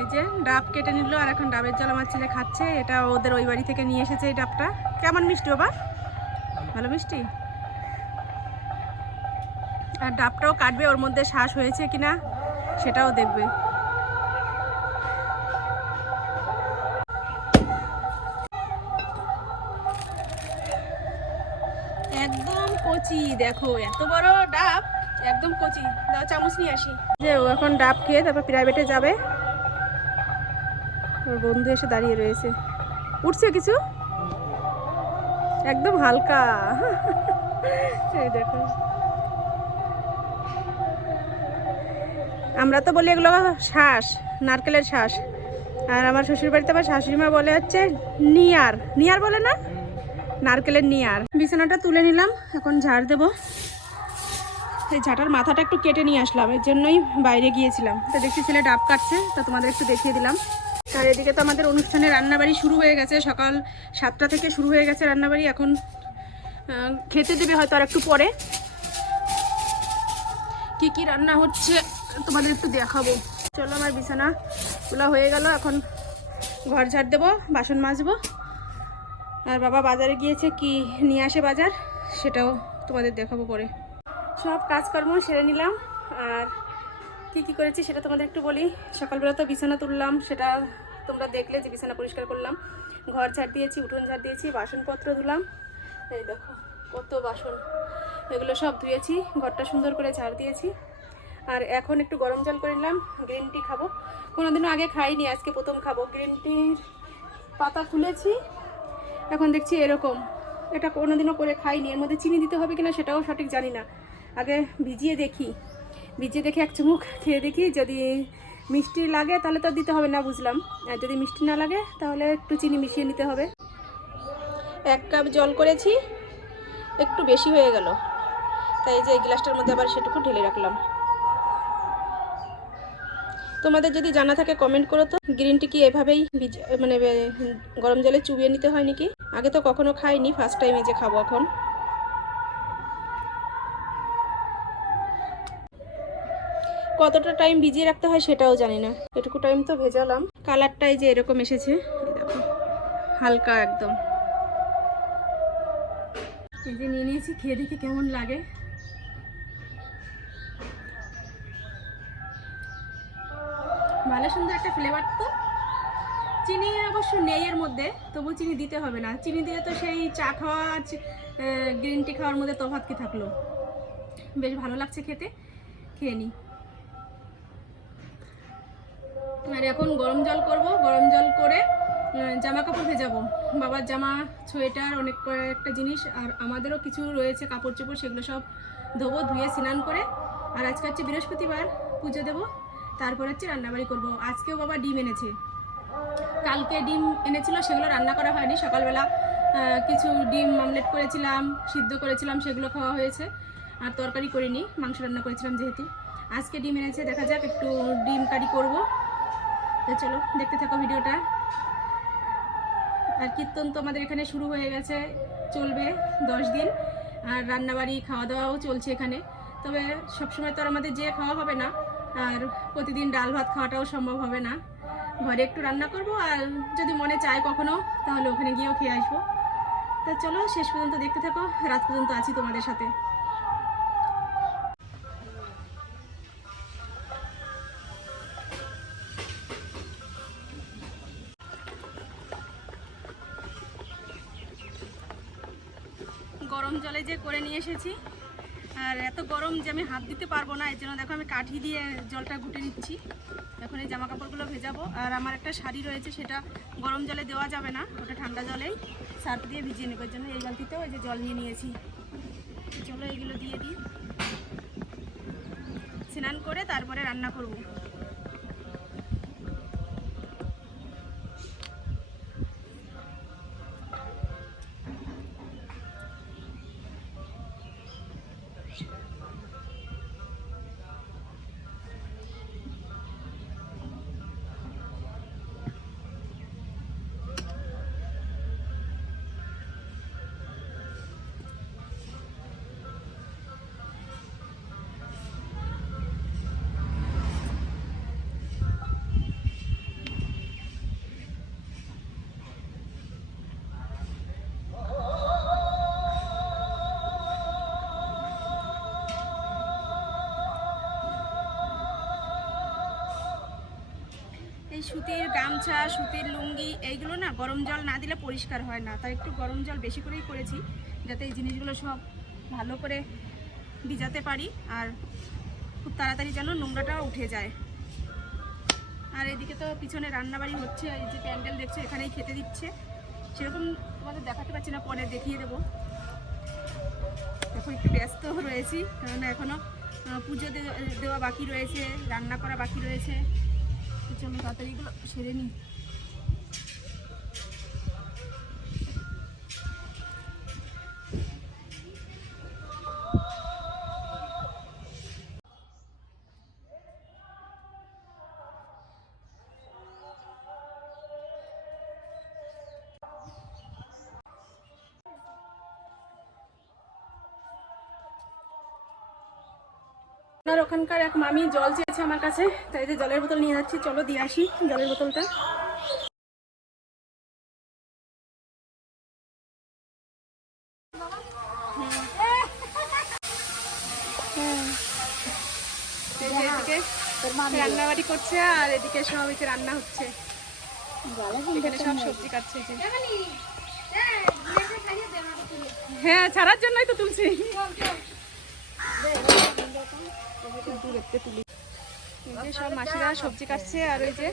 এই যে ডাব কেটে নিল, আর এখন ডাবের জল আমার ছেলে খাচ্ছে। এটা ওদের ওই বাড়ি থেকে নিয়ে এসেছে এই ডাবটা। কেমন মিষ্টি বাবা? ভালো মিষ্টি? আর ডাবটাও কাটবে, ওর মধ্যে শ্বাস হয়েছে কিনা সেটাও দেখবে। একদম কচি, দেখো, এত বড় ডাব, একদম কচি। দাও, চামচ নিয়ে আসি। যে ও এখন ডাব খেয়ে তারপর প্রাইভেটে যাবে। ওর বন্ধু এসে দাঁড়িয়ে রয়েছে। উঠছে কিছু? একদম হালকা। এই দেখো। আমরা তো বলি এগুলো শ্বাস, নারকেলের শ্বাস। আর আমার শ্বশুর বাড়িতে আবার শাশুড়িমা বলে হচ্ছে নিয়ার। নিয়ার বলে না? নারকেলের নিয়ার। বিছানাটা তুলে নিলাম, এখন ঝাড় দেবো। এই ঝাঁটার মাথাটা একটু কেটে নিয়ে আসলাম, এর জন্যই বাইরে গিয়েছিলাম। তো দেখছি ছেলে ডাব কাটছে, তা তোমাদের একটু দেখিয়ে দিলাম। আর এদিকে তো আমাদের অনুষ্ঠানে রান্নাবাড়ি শুরু হয়ে গেছে, সকাল সাতটা থেকে শুরু হয়ে গেছে রান্নাবাড়ি, এখন খেতে দেবে হয়তো আর একটু পরে। কি কি রান্না হচ্ছে তোমাদের একটু দেখাবো। চলো আমার বিছানা তোলা হয়ে গেল, এখন ঘর ঝাড় দেবো, বাসন মাজবো। আর বাবা বাজারে গিয়েছে কি নিয়ে আসে বাজার, সেটাও তোমাদের দেখাবো পরে। সব কাজকর্ম সেরে নিলাম, আর কি কি করেছি সেটা তোমাদের একটু বলি। সকালবেলা তো বিছানা তুললাম, সেটা তোমরা দেখলে যে বিছানা পরিষ্কার করলাম। ঘর ঝাড় দিয়েছি, উঠোন ঝাড় দিয়েছি, বাসনপত্র ধুলাম। এই দেখো, কত বাসন, এগুলো সব ধুয়েছি, ঘরটা সুন্দর করে ঝাড় দিয়েছি। আর এখন একটু গরম জল করে নিলাম, গ্রিন টি খাব। কোনোদিনও আগে খাইনি, আজকে প্রথম খাব। গ্রিন টির পাতা খুলেছি এখন দেখছি এরকম। এটা কোনোদিনও করে খাইনি, এর মধ্যে চিনি দিতে হবে কিনা সেটাও সঠিক জানি না। আগে ভিজিয়ে দেখি। ভিজিয়ে দেখে এক চুমুক খেয়ে দেখি যদি মিষ্টি লাগে তাহলে তো দিতে হবে না বুঝলাম। আর যদি মিষ্টি না লাগে তাহলে একটু চিনি মিশিয়ে নিতে হবে। এক কাপ জল করেছি, একটু বেশি হয়ে গেল। তাই যে এই গ্লাসটার মধ্যে আবার সেটুকু ঢেলে রাখলাম। তোমাদের যদি জানা থাকে কমেন্ট করো তো। গ্রিন টি কি এভাবেই মানে গরম জলে চুবিয়ে নিতে হয় নাকি? আগে তো কখনো খাইনি ফার্স্ট টাইম এই যে খাব এখন। কতটা টাইম ভিজিয়ে রাখতে হয় সেটাও জানি না। এটুকু টাইম তো ভেজালাম। কালারটাই যে এরকম এসেছে দেখো, হালকা একদম। এই যে নিয়ে নিয়েছি, খেয়ে দেখি কেমন লাগে। ভালো সুন্দর একটা ফ্লেভার তো। চিনি অবশ্য নেই এর মধ্যে তবু চিনি দিতে হবে না। চিনি দিলে তো সেই চা খাওয়া গ্রিন টি খাওয়ার মধ্যে তফাৎ কি থাকল? বেশ ভালো লাগছে খেতে। খেয়ে নিই আর এখন গরম জল করব। গরম জল করে জামা কাপড় ভেজাবো। বাবার জামা, সোয়েটার, অনেক কয়েকটা জিনিস, আর আমাদেরও কিছু রয়েছে, কাপড় চোপড়, সেগুলো সব ধোবো, ধুয়ে স্নান করে। আর আজকে হচ্ছে বৃহস্পতিবার, পুজো দেবো। তারপর হচ্ছে রান্নাবাড়ি করব। আজকেও বাবা ডিম এনেছে। কালকে ডিম এনেছিল, সেগুলো রান্না করা হয়নি। সকালবেলা কিছু ডিম অমলেট করেছিলাম, সিদ্ধ করেছিলাম, সেগুলো খাওয়া হয়েছে। আর তরকারি করিনি, মাংস রান্না করেছিলাম যেহেতু। আজকে ডিম এনেছে, দেখা যাক, একটু ডিম কারি করব। তো চলো, দেখতে থাকো ভিডিওটা। আর কীর্তন তো আমাদের এখানে শুরু হয়ে গেছে, চলবে দশ দিন। আর রান্নাবাড়ি খাওয়া দাওয়াও চলছে এখানে। তবে সবসময় তো আর আমাদের যেয়ে খাওয়া হবে না। আর প্রতিদিন ডাল ভাত খাওয়াটাও সম্ভব হবে না। ঘরে একটু রান্না করব, আর যদি মনে চায় কখনো, তাহলে ওখানে গিয়েও খেয়ে আসব। তা চলো, শেষ পর্যন্ত দেখতে থাকো। রাত পর্যন্ত আছি তোমাদের সাথে। করে নিয়ে এসেছি। আর এত গরম যে আমি হাত দিতে পারব না, এর জন্য দেখো আমি কাঠি দিয়ে জলটা গুটে নিচ্ছি। এখন এই জামা কাপড়গুলো ভেজাবো। আর আমার একটা শাড়ি রয়েছে, সেটা গরম জলে দেওয়া যাবে না, ওটা ঠান্ডা জলেই। সার্ফ দিয়ে ভিজিয়ে নেবার জন্য এই বালতিতেও এই যে জল নিয়ে নিয়েছি। চলো এগুলো দিয়ে দিই। স্নান করে তারপরে রান্না করব। সুতির গামছা, সুতির লুঙ্গি, এইগুলো না গরম জল না দিলে পরিষ্কার হয় না। তাই একটু গরম জল বেশি করেই করেছি, যাতে এই জিনিসগুলো সব ভালো করে ভিজাতে পারি আর খুব তাড়াতাড়ি যেন নোংরাটা উঠে যায়। আর এদিকে তো পিছনে রান্নাবাড়ি হচ্ছে, এই যে প্যান্ডেল দেখছে, এখানেই খেতে দিচ্ছে। সেরকম তোমাদের দেখাতে পারছি না, পরে দেখিয়ে দেবো। এখন একটু ব্যস্ত রয়েছি কারণ এখনও পুজো দেওয়া বাকি রয়েছে, রান্না করা বাকি রয়েছে। তো চলো তাড়াতাড়ি এগুলো সেরে আপনার ওখানকার এক মামি জল চেয়েছে আমার কাছে তাই যে জলের বোতল নিয়ে যাচ্ছি। চলো দিয়ে আসি জলের বোতলটা। এই রান্নাবাড়ি করছে আর এদিকে সব রান্না হচ্ছে। এখানে সব সবজি কাটছে হ্যাঁ ছাড়ার জন্যই তো তুলছি। সব মাসিরা সবজি কাটছে আর ওই যে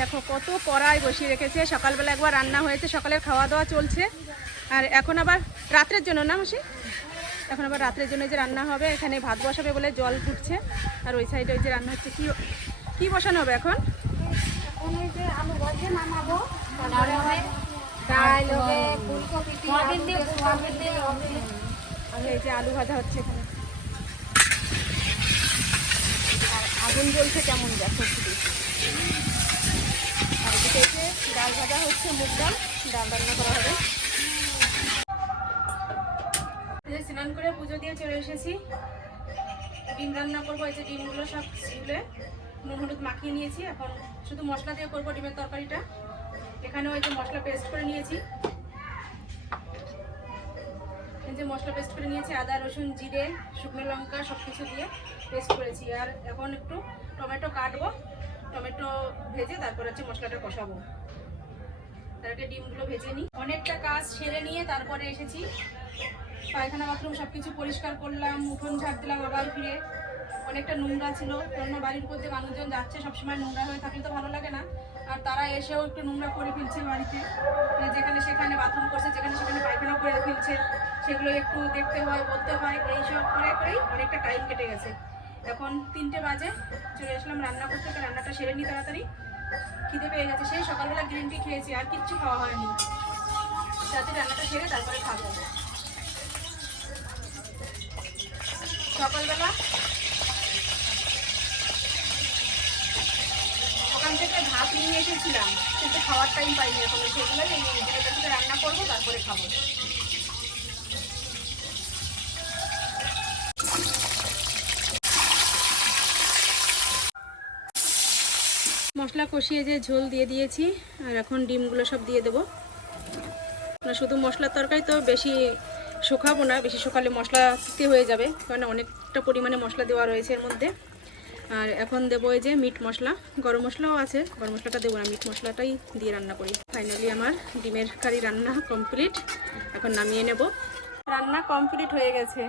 দেখো কত কড়াই বসিয়ে রেখেছে। সকালবেলা একবার রান্না হয়েছে সকালের খাওয়া দাওয়া চলছে। আর এখন আবার রাত্রের জন্য না মাসি? এখন আবার রাত্রের জন্য যে রান্না হবে, এখানে ভাত বসাবে বলে জল ফুটছে। আর ওই সাইডে ওই যে রান্না হচ্ছে কি কি বসানো হবে এখন? আর এই যে আলু ভাজা হচ্ছে এখানে। আর আগুন জ্বলছে কেমন দেখো শুধু আর এদিকে ডাল ভাজা হচ্ছে মুগ ডাল। ডাল রান্না করা হবে। এই যে স্নান করে পুজো দিয়ে চলে এসেছি। ডিম রান্না করব এই যে ডিমগুলো সব সিলে নুন হলুদ মাখিয়ে নিয়েছি। এখন শুধু মশলা দিয়ে করব ডিমের তরকারিটা। এখানে ওই যে মশলা পেস্ট করে নিয়েছি। এই যে মশলা পেস্ট করে নিয়েছি, আদা, রসুন, জিরে, শুকনো লঙ্কা সব কিছু দিয়ে পেস্ট করেছি। আর এখন একটু টমেটো কাটবো। টমেটো ভেজে তারপর হচ্ছে মশলাটা কষাবো। তার আগে ডিমগুলো ভেজে নিই। অনেকটা কাজ সেরে নিয়ে তারপরে এসেছি। পায়খানা, বাথরুম সব কিছু পরিষ্কার করলাম, উঠোন ঝাড় দিলাম আবার ফিরে। অনেকটা নোংরা ছিল। কেননা বাড়ির মধ্যে মানুষজন যাচ্ছে, সবসময় নোংরা হয়ে থাকলে তো ভালো লাগে না। আর তারা এসেও একটু নোংরা করে ফেলছে বাড়িতে। মানে যেখানে সেখানে বাথরুম করছে, যেখানে সেখানে পায়খানা করে ফেলছে, সেগুলো একটু দেখতে হয়, বলতে হয়, এইসব করে করেই অনেকটা টাইম কেটে গেছে। এখন তিনটে বাজে, চলে আসলাম রান্না করতে রান্নাটা সেরে নিই তাড়াতাড়ি। খিদে পেয়ে গেছে, সেই সকালবেলা গ্রিন টি খেয়েছি, আর কিচ্ছু খাওয়া হয়নি। যাতে রান্নাটা সেরে তারপরে খাব। সকালবেলা ওখান থেকে ভাত নিয়ে এসেছিলাম, কিন্তু খাওয়ার টাইম পাইনি এখন। সেগুলো এই যেটা থেকে রান্না করব, তারপরে খাব। মশলা কষিয়ে যে ঝোল দিয়ে দিয়েছি, আর এখন ডিমগুলো সব দিয়ে দেবো। না, শুধু মশলার তরকারি তো বেশি শুকাবো না, বেশি শুকালে মশলা হয়ে যাবে কারণ অনেকটা পরিমাণে মশলা দেওয়া রয়েছে এর মধ্যে। আর এখন দেবো এই যে মিট মশলা। গরম মশলাও আছে। গরম মশলাটা দেবো না, মিট মশলাটাই দিয়ে রান্না করি। ফাইনালি আমার ডিমের কারি রান্না কমপ্লিট এখন নামিয়ে নেব। রান্না কমপ্লিট হয়ে গেছে।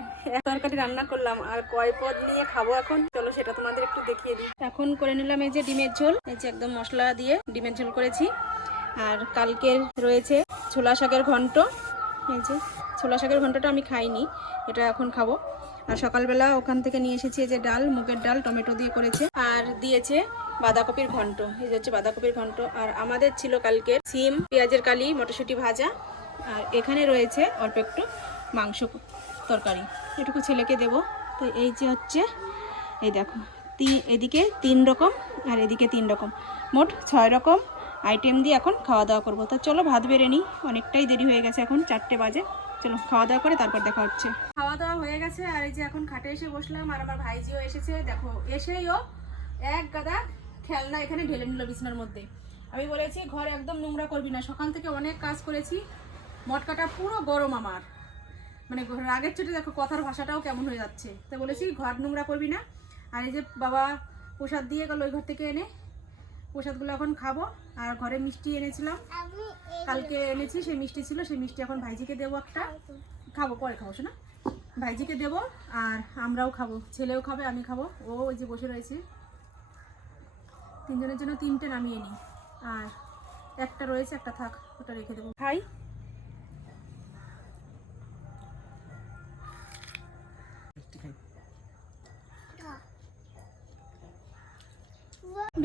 তরকারি রান্না করলাম, আর কয় পদ নিয়ে খাব এখন? চলো সেটা তোমাদের একটু দেখিয়ে দিই। এখন করে নিলাম এই যে ডিমের ঝোল। এই যে একদম মশলা দিয়ে ডিমের ঝোল করেছি। আর কালকের রয়েছে ছোলা শাকের ঘন্ট। এই যে ছোলা শাকের ঘন্টটা আমি খাইনি, এটা এখন খাব। আর সকালবেলা ওখান থেকে নিয়ে এসেছি যে ডাল, মুগের ডাল, টমেটো দিয়ে করেছে। আর দিয়েছে বাঁধাকপির ঘন্ট, এই হচ্ছে বাঁধাকপির ঘন্ট। আর আমাদের ছিল কালকে সিম, পেঁয়াজের কালি, মটরশুঁটি ভাজা। আর এখানে রয়েছে অল্প একটু মাংস তরকারি। এটুকু ছেলেকে দেব। তো এই যে হচ্ছে, এই দেখো, তি, এদিকে তিন রকম আর এদিকে তিন রকম। মোট ছয় রকম আইটেম দিয়ে এখন খাওয়া দাওয়া করব। তা চলো ভাত বেড়ে নিই, অনেকটাই দেরি হয়ে গেছে এখন, চারটে বাজে। চলো, খাওয়া দাওয়া করে তারপর দেখা হচ্ছে। খাওয়া দাওয়া হয়ে গেছে, আর এই যে এখন খাটে এসে বসলাম, আর আমার ভাইজিও এসেছে। দেখো, এসেই ও এক গাদা খেলনা এখানে ঢেলে নিল বিছনার মধ্যে। আমি বলেছি, ঘর একদম নোংরা করবি না। সকাল থেকে অনেক কাজ করেছি। মটকাটা পুরো গরম আমার। মানে রাগের চোটে দেখো, কথার ভাষাটাও কেমন হয়ে যাচ্ছে। তো বলেছি, ঘর নোংরা করবি না। আর এই যে বাবা প্রসাদ দিয়ে গেল ওই ঘর থেকে এনে। প্রসাদগুলো এখন খাব। আর ঘরে মিষ্টি এনেছিলাম। কালকে এনেছি সেই মিষ্টি ছিল সেই মিষ্টি এখন ভাইজিকে দেবো একটা। খাব পরে খাব শোনা। ভাইজিকে দেবো আর আমরাও খাব ছেলেও খাবে আমি খাব। ও ওই যে বসে রয়েছে। তিনজনের জন্য তিনটে নামিয়ে নিই। আর একটা রয়েছে একটা থাক ওটা রেখে দেবো। খাই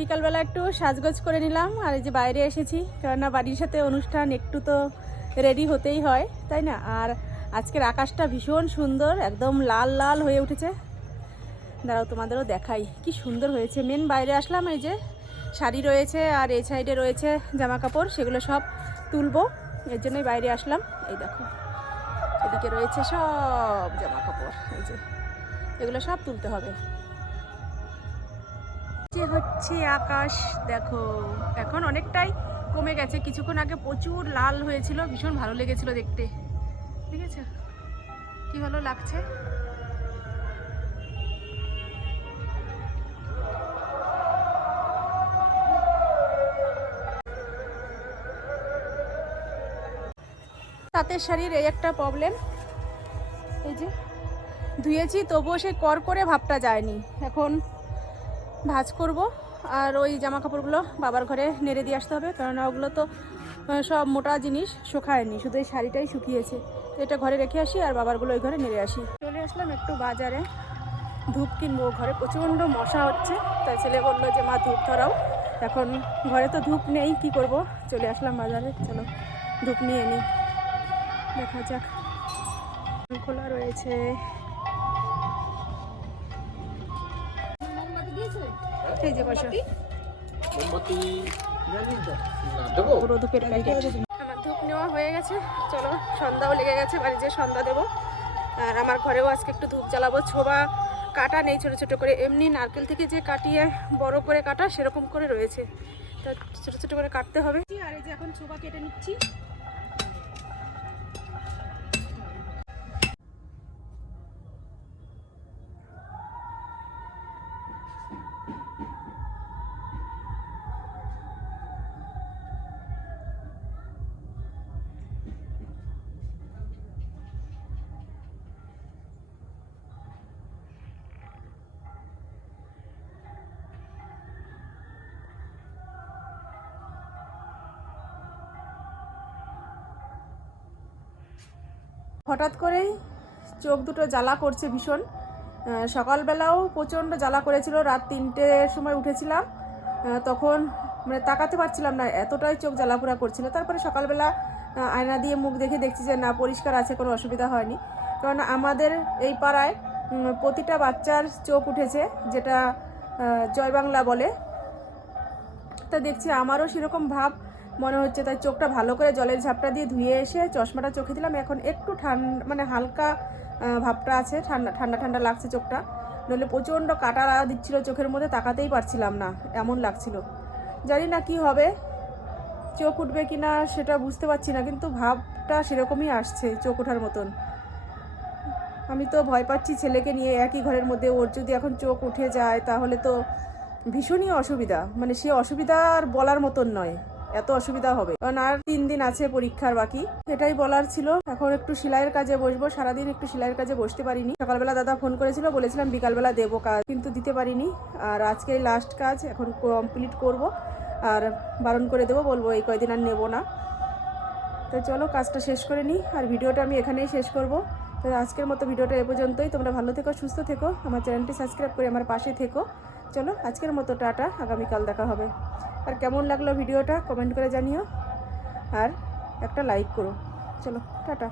বিকালবেলা একটু সাজগোজ করে নিলাম, আর এই যে বাইরে এসেছি। কেননা বাড়ির সাথে অনুষ্ঠান একটু তো রেডি হতেই হয়, তাই না? আর আজকের আকাশটা ভীষণ সুন্দর, একদম লাল লাল হয়ে উঠেছে। দাঁড়াও, তোমাদেরও দেখাই। কি সুন্দর হয়েছে। মেন বাইরে আসলাম, এই যে শাড়ি রয়েছে, আর এই সাইডে রয়েছে জামা কাপড় সেগুলো সব তুলবো। এর জন্যই বাইরে আসলাম। এই দেখো, এদিকে রয়েছে সব জামা কাপড় এই যে এগুলো সব তুলতে হবে। যে হচ্ছে আকাশ, দেখো, এখন অনেকটাই কমে গেছে। কিছুক্ষণ আগে প্রচুর লাল হয়েছিল, ভীষণ ভালো লেগেছিল দেখতে। ঠিক আছে? কি ভালো লাগছে? তাঁতের শাড়ির এই একটা প্রবলেম এই যে, ধুয়েছি, তবুও সে কর করে ভাবটা যায়নি। এখন ভাজ করব আর ওই জামা কাপড়গুলো বাবার ঘরে নেড়ে দিয়ে আসতে হবে, কারণ ওগুলো তো সব মোটা জিনিস, শুকায়নি। শুধু এই শাড়িটাই শুকিয়েছে। তো এটা ঘরে রেখে আসি আর বাবারগুলো ওই ঘরে নেড়ে আসি। চলে আসলাম একটু বাজারে। ধূপ কিনবো ঘরে প্রচণ্ড মশা হচ্ছে। তাই ছেলে বলল যে, মা, ধূপ ধরাও। এখন ঘরে তো ধূপ নেই, কি করব? চলে আসলাম বাজারে। চলো, ধূপ নিয়ে নিই দেখা যাক। খোলা রয়েছে। এই যে বসো। প্যাকেট আমার ধূপ নেওয়া হয়ে গেছে। চলো সন্ধ্যাও লেগে গেছে বাড়ি যে সন্ধ্যা দেবো। আর আমার ঘরেও আজকে একটু ধূপ জ্বালাবো। ছোবা কাটা নেই ছোট ছোট করে। এমনি নারকেল থেকে যে কাটিয়ে বড় করে কাটা সেরকম করে রয়েছে। তা ছোট ছোট করে কাটতে হবে। আর এই যে এখন ছোবা কেটে নিচ্ছি। হঠাৎ করেই চোখ দুটো জ্বালা করছে ভীষণ। সকালবেলাও প্রচণ্ড জ্বালা করেছিল, রাত তিনটের সময় উঠেছিলাম। তখন মানে তাকাতে পারছিলাম না, এতটাই চোখ জ্বালাপোড়া করছিল। তারপরে সকালবেলা আয়না দিয়ে মুখ দেখে দেখছি যে না, পরিষ্কার আছে, কোনো অসুবিধা হয়নি। কারণ আমাদের এই পাড়ায় প্রতিটা বাচ্চার চোখ উঠেছে, যেটা জয় বাংলা বলে। তা দেখছি আমারও সেরকম ভাব মনে হচ্ছে তাই চোখটা ভালো করে জলের ঝাপটা দিয়ে ধুয়ে এসে চশমাটা চোখে দিলাম। এখন একটু ঠান্ডা মানে হালকা ভাবটা আছে, ঠান্ডা ঠান্ডা ঠান্ডা লাগছে চোখটা। নইলে প্রচণ্ড কাটা দিচ্ছিল চোখের মধ্যে, তাকাতেই পারছিলাম না, এমন লাগছিল। জানি না কি হবে, চোখ উঠবে কি না সেটা বুঝতে পারছি না, কিন্তু ভাবটা সেরকমই আসছে চোখ ওঠার মতন। আমি তো ভয় পাচ্ছি ছেলেকে নিয়ে একই ঘরের মধ্যে, ওর যদি এখন চোখ উঠে যায় তাহলে তো ভীষণই অসুবিধা। মানে সে অসুবিধা আর বলার মতন নয়। এত অসুবিধা হবে। কারণ আর তিন দিন আছে পরীক্ষার বাকি। এটাই বলার ছিল। এখন একটু সেলাইয়ের কাজে বসবো। সারাদিন একটু সেলাইয়ের কাজে বসতে পারিনি। সকালবেলা দাদা ফোন করেছিল, বলেছিলাম বিকালবেলা দেবো কাজ, কিন্তু দিতে পারিনি। আর আজকে লাস্ট কাজ, এখন কমপ্লিট করব। আর বারণ করে দেবো, বলব এই কয়দিন আর নেব না। তো চলো, কাজটা শেষ করে নিই। আর ভিডিওটা আমি এখানেই শেষ করব। তো আজকের মতো ভিডিওটা এ পর্যন্তই। তোমরা ভালো থেকো, সুস্থ থেকো। আমার চ্যানেলটি সাবস্ক্রাইব করে আমার পাশে থেকো। চলো, আজকের মতো টাটা। আগামীকাল দেখা হবে। আর কেমন লাগল ভিডিওটা কমেন্ট করে জানিও আর একটা লাইক করো। চলো টাটা।